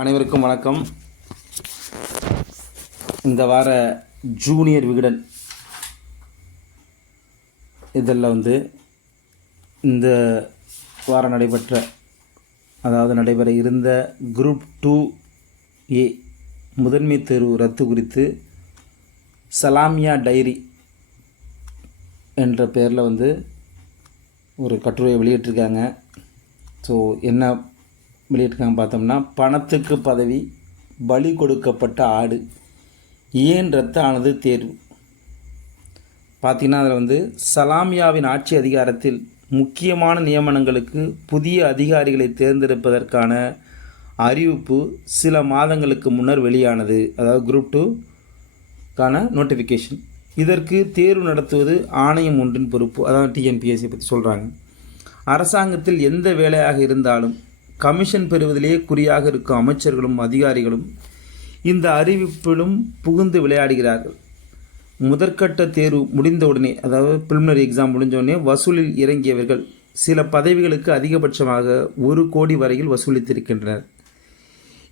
அனைவருக்கும் வணக்கம். இந்த வார ஜூனியர் விகடன் இதில் வந்து இந்த வாரம் நடைபெற்ற அதாவது நடைபெற இருந்த குரூப் டூ ஏ முதன்மை தேர்வு ரத்து குறித்து சலாமியா டைரி என்ற பெயரில் வந்து ஒரு கட்டுரையை வெளியிட்டிருக்காங்க. ஸோ என்ன வெளியிட்டிருக்காங்க பார்த்தோம்னா பணத்துக்கு பதவி பலி கொடுக்கப்பட்ட ஆடு ஏன் ரத்த ஆனது தேர்வு? பார்த்தீங்கன்னா அதில் வந்து சலாமியாவின் ஆட்சி அதிகாரத்தில் முக்கியமான நியமனங்களுக்கு புதிய அதிகாரிகளை தேர்ந்தெடுப்பதற்கான அறிவிப்பு சில மாதங்களுக்கு முன்னர் வெளியானது. அதாவது குரூப் டூக்கான நோட்டிஃபிகேஷன் இதற்கு தேர்வு நடத்துவது ஆணையம் ஒன்றின் பொறுப்பு. அதான் டிஎன்பிஎஸ்சி பற்றி சொல்கிறாங்க அரசாங்கத்தில் எந்த வேலையாக இருந்தாலும் கமிஷன் பெறுவதிலேயே குறியாக இருக்கும் அமைச்சர்களும் அதிகாரிகளும் இந்த அறிவிப்பிலும் புகுந்து விளையாடுகிறார்கள். முதற்கட்ட தேர்வு முடிந்தவுடனே அதாவது பிரிமினரி எக்ஸாம் முடிஞ்சவுடனே வசூலில் இறங்கியவர்கள் சில பதவிகளுக்கு அதிகபட்சமாக ஒரு கோடி வரையில் வசூலித்திருக்கின்றனர்.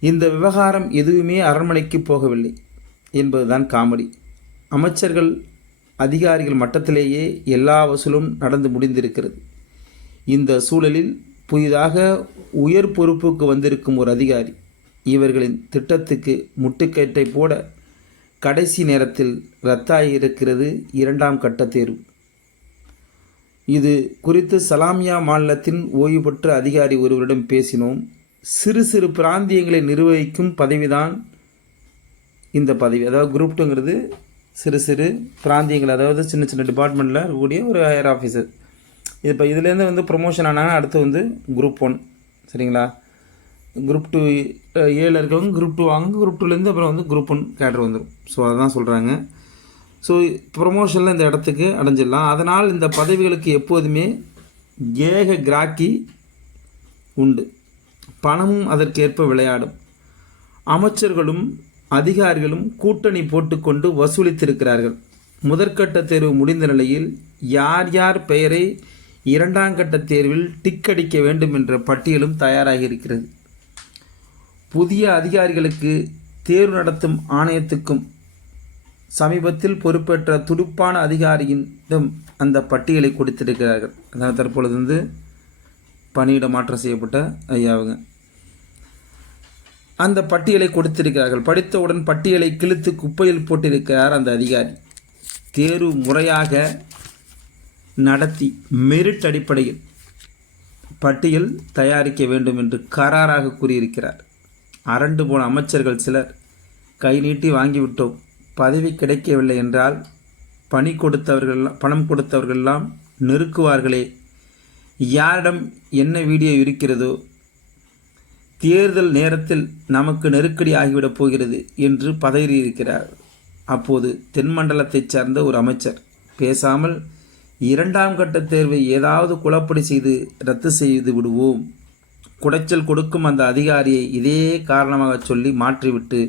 இந்த விவகாரம் எதுவுமே அரண்மனைக்கு போகவில்லை என்பதுதான் காமெடி. அமைச்சர்கள் அதிகாரிகள் மட்டத்திலேயே எல்லா வசூலும் நடந்து முடிந்திருக்கிறது. இந்த சூழலில் புதிதாக உயர் பொறுப்புக்கு வந்திருக்கும் ஒரு அதிகாரி இவர்களின் திட்டத்துக்கு முட்டுக்கேட்டை போட கடைசி நேரத்தில் ரத்தாகியிருக்கிறது இரண்டாம் கட்ட தேர்வு. இது குறித்து சலாமியா மாநிலத்தின் ஓய்வு பெற்ற அதிகாரி ஒருவரிடம் பேசினோம். சிறு சிறு பிராந்தியங்களை நிர்வகிக்கும் பதவிதான் இந்த பதவி. அதாவது குரூப்டுங்கிறது சிறு சிறு பிராந்தியங்கள் அதாவது சின்ன சின்ன டிபார்ட்மெண்ட்டில் இருக்கக்கூடிய ஒரு ஹையர் ஆஃபீஸர் இப்போ இதுலேருந்து வந்து ப்ரொமோஷன் ஆனாங்கன்னா அடுத்து வந்து குரூப் ஒன் சரிங்களா? குரூப் டூ ஏழில் இருக்கவங்க குரூப் டூ வாங்க குரூப் டூலேருந்து அப்புறம் வந்து குரூப் ஒன் கேட்டர் வந்துடும் ஸோ அதான் சொல்கிறாங்க ஸோ ப்ரொமோஷனில் இந்த இடத்துக்கு அடைஞ்சிடலாம். அதனால் இந்த பதவிகளுக்கு எப்போதுமே ஏக கிராக்கி உண்டு. பணமும் அதற்கேற்ப விளையாடும். அமைச்சர்களும் அதிகாரிகளும் கூட்டணி போட்டுக்கொண்டு வசூலித்திருக்கிறார்கள். முதற்கட்ட தேர்வு முடிந்த நிலையில் யார் யார் பெயரை இரண்டாம் கட்ட தேர்வில் டிக் அடிக்க வேண்டும் என்ற பட்டியலும் தயாராகி இருக்கிறது. புதிய அதிகாரிகளுக்கு தேர்வு நடத்தும் ஆணையத்துக்கும் சமீபத்தில் பொறுப்பேற்ற துடுப்பான அதிகாரியிடம் அந்த பட்டியலை கொடுத்திருக்கிறார்கள். அதாவது தற்பொழுது வந்து பணியிட மாற்றம் செய்யப்பட்ட ஐயாவுங்க. அந்த பட்டியலை கொடுத்திருக்கிறார்கள். படித்தவுடன் பட்டியலை கிழித்து குப்பையில் போட்டிருக்கிறார் அந்த அதிகாரி. தேர்வு முறையாக நடத்தி மெரிட் அடிப்படையில் பட்டியல் தயாரிக்க வேண்டும் என்று கராராக கூறியிருக்கிறார். அரண்டு போன அமைச்சர்கள் சிலர் கை நீட்டி வாங்கிவிட்டோம். பதவி கிடைக்கவில்லை என்றால் பணி கொடுத்தவர்கள் பணம் கொடுத்தவர்கள்லாம் நெருக்குவார்களே. யாரிடம் என்ன வீடியோ இருக்கிறதோ தேர்தல் நேரத்தில் நமக்கு நெருக்கடி ஆகிவிடப் போகிறது என்று பதறியிருக்கிறார். அப்போது தென்மண்டலத்தைச் சார்ந்த ஒரு அமைச்சர் பேசாமல் இரண்டாம் கட்ட தேர்வை ஏதாவது குழப்படி செய்து ரத்து செய்து விடுவோம். குடைச்சல் கொடுக்கும் அந்த அதிகாரியை இதே காரணமாக சொல்லி மாற்றிவிட்டு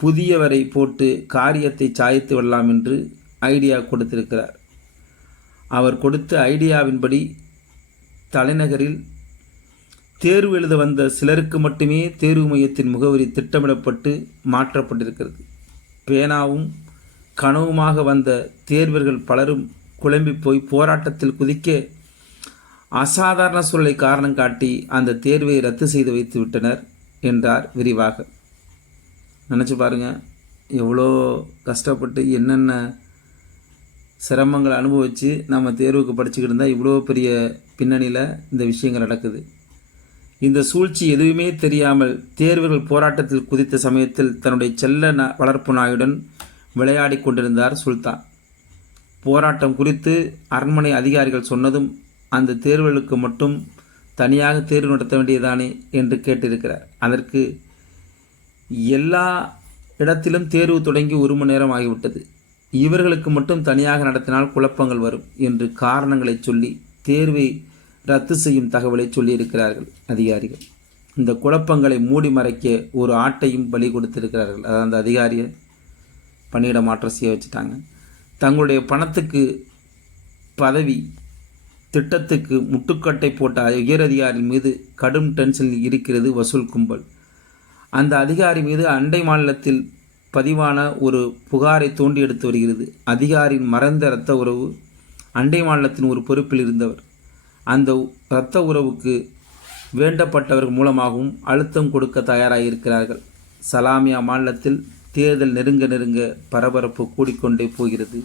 புதியவரை போட்டு காரியத்தை சாய்த்து விடலாம் என்று ஐடியா கொடுத்திருக்கிறார். அவர் கொடுத்த ஐடியாவின்படி தலைநகரில் தேர்வு எழுத வந்த சிலருக்கு மட்டுமே தேர்வு மையத்தின் முகவரி திட்டமிடப்பட்டு மாற்றப்பட்டிருக்கிறது. பேனாவும் கனவுமாக வந்த தேர்வர்கள் பலரும் குழம்பி போய் போராட்டத்தில் குதிக்க அசாதாரண சூழலை காரணம் காட்டி அந்த தேர்வை ரத்து செய்து வைத்து விட்டனர் என்றார் விரிவாக. நினச்சி பாருங்க எவ்வளோ கஷ்டப்பட்டு என்னென்ன சிரமங்களை அனுபவித்து நம்ம தேர்வுக்கு படிச்சுக்கிட்டு இருந்தால் இவ்வளோ பெரிய பின்னணியில் இந்த விஷயங்கள் நடக்குது. இந்த சூழ்ச்சி எதுவுமே தெரியாமல் தேர்வுகள் போராட்டத்தில் குதித்த சமயத்தில் தன்னுடைய செல்ல ந வளர்ப்பு நாயுடன் விளையாடி கொண்டிருந்தார் சுல்தான். போராட்டம் குறித்து அரண்மனை அதிகாரிகள் சொன்னதும் அந்த தேர்வுகளுக்கு மட்டும் தனியாக தேர்வு நடத்த வேண்டியதானே என்று கேட்டிருக்கிறார். அதற்கு எல்லா இடத்திலும் தேர்வு தொடங்கி ஒரு மணி நேரம் ஆகிவிட்டது. இவர்களுக்கு மட்டும் தனியாக நடத்தினால் குழப்பங்கள் வரும் என்று காரணங்களை சொல்லி தேர்வை ரத்து செய்யும் தகவலை சொல்லியிருக்கிறார்கள் அதிகாரிகள். இந்த குழப்பங்களை மூடி மறைக்க ஒரு ஆட்டையும் பலி கொடுத்திருக்கிறார்கள். அதாவது அந்த அதிகாரியை பணியிட மாற்றம் செய்ய வச்சுட்டாங்க. தங்களுடைய பணத்துக்கு பதவி திட்டத்துக்கு முட்டுக்கட்டை போட்ட உயரதிகாரி மீது கடும் டென்ஷனில் இருக்கிறது வசூல் கும்பல். அந்த அதிகாரி மீது அண்டை மாநிலத்தில் பதிவான ஒரு புகாரை தோண்டி எடுத்து வருகிறது. அதிகாரியின் மறைந்த இரத்த உறவு அண்டை மாநிலத்தின் ஒரு பொறுப்பில் இருந்தவர். அந்த இரத்த உறவுக்கு வேண்டப்பட்டவர்கள் மூலமாகவும் அழுத்தம் கொடுக்க தயாராக இருக்கிறார்கள் சலாமியா மாநிலத்தில் தேர்தல் நெருங்க நெருங்க பரபரப்பு கூடிக்கொண்டே போகிறது.